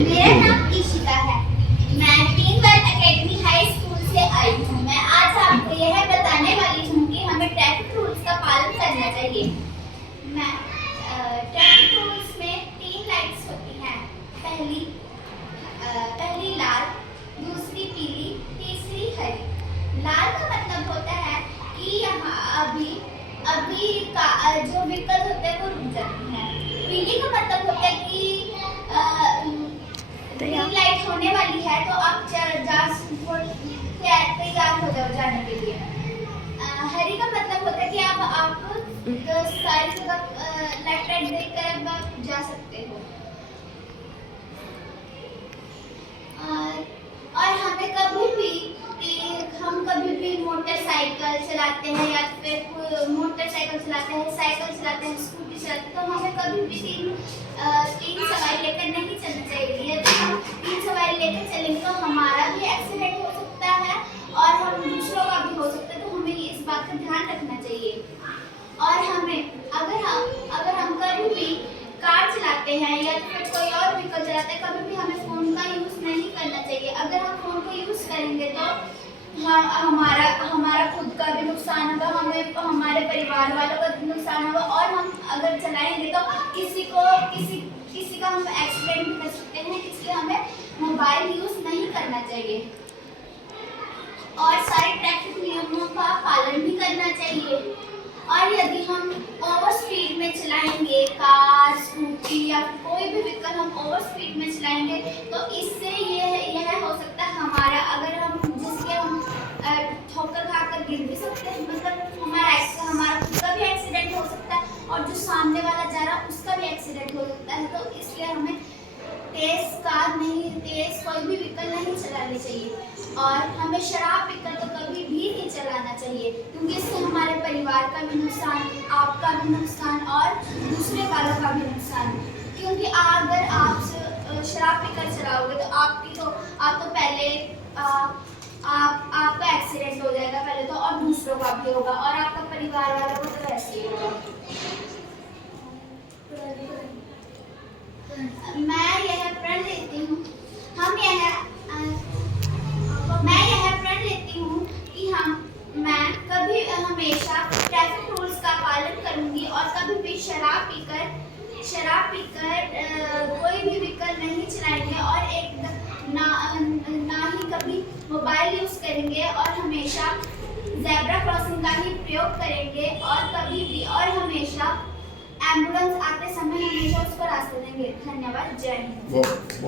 मेरा नाम ईशिता है। मैं 3 वर्ग एकेडमी हाई स्कूल से आई हूँ। मैं आज आपको यह बताने वाली हूँ कि हमें ट्रैफिक रूल्स का पालन करना चाहिए। ट्रैफिक रूल्स में 3 लाइट्स होती हैं। पहली लाल, दूसरी पीली, तीसरी हरी। लाल का मतलब होता है कि यहाँ अभी जो व्हीकल होते हैं वो रुक जाते हैं। पीली का मतलब होता है कि ग्रीन लाइट होने वाली है तो आप तैयार हो जाओ जाने के लिए। हरी का मतलब होता है कि आप सारी जगह लेफ्ट राइट देखकर आप जा सकते हो। और हमें हम कभी भी मोटरसाइकिल चलाते हैं या फिर मोटरसाइकिल चलाते हैं, साइकिल चलाते हैं, स्कूटी चलाते हैं, तो हमें कभी भी तीन सवारी लेकर नहीं चलना चाहिए। यदि हम 3 सवारी लेकर चलेंगे तो हमारा भी एक्सीडेंट हो सकता है और हम दूसरों का भी हो सकता है, तो हमें इस बात का ध्यान रखना चाहिए। और हमें अगर हम कभी भी कार चलाते हैं या फिर कोई और व्हीकल चलाते हैं, कभी भी हमें फ़ोन का यूज़ नहीं करना चाहिए। अगर हम फ़ोन को यूज़ करेंगे तो हमारा खुद का भी नुकसान होगा, हमें हमारे परिवार वालों का नुकसान होगा, और हम अगर चलाएंगे तो किसी का हम एक्सीडेंट भी कर सकते हैं। इसलिए हमें मोबाइल यूज़ नहीं करना चाहिए और सारे ट्रैफिक नियमों का पालन भी करना चाहिए। और यदि हम ओवर स्पीड में चलाएंगे कार, स्कूटी या कोई भी व्हीकल हम ओवर स्पीड में चलाएंगे तो इससे यह हो सकता है हमारा ठोकर खाकर गिर भी सकते हैं, मतलब हमारा खुद का भी एक्सीडेंट हो सकता है और जो सामने वाला जा रहा है उसका भी एक्सीडेंट हो सकता है। तो इसलिए हमें तेज कोई भी व्हीकल नहीं चलानी चाहिए और हमें शराब पीकर तो कभी भी नहीं चलाना चाहिए, क्योंकि इससे हमारे परिवार का भी नुकसान, आपका भी नुकसान और दूसरे वालों का भी नुकसान। क्योंकि अगर आप शराब पीकर चलाओगे तो आप तो पहले आपका एक्सीडेंट हो जाएगा पहले तो, और दूसरों का भी होगा और आपका परिवार वालों को तो वैसे ही होगा। मैं यह प्रण लेती हूँ कि मैं कभी हमेशा ट्रैफिक रूल्स का पालन करूंगी और कभी भी शराब पीकर कोई भी व्हीकल नहीं चलाएंगे और ना ही कभी मोबाइल यूज करेंगे और हमेशा ज़ेब्रा क्रॉसिंग का ही प्रयोग करेंगे और हमेशा एम्बुलेंस आते समय हमेशा उसको रास्ता देंगे। धन्यवाद। जय हिंद।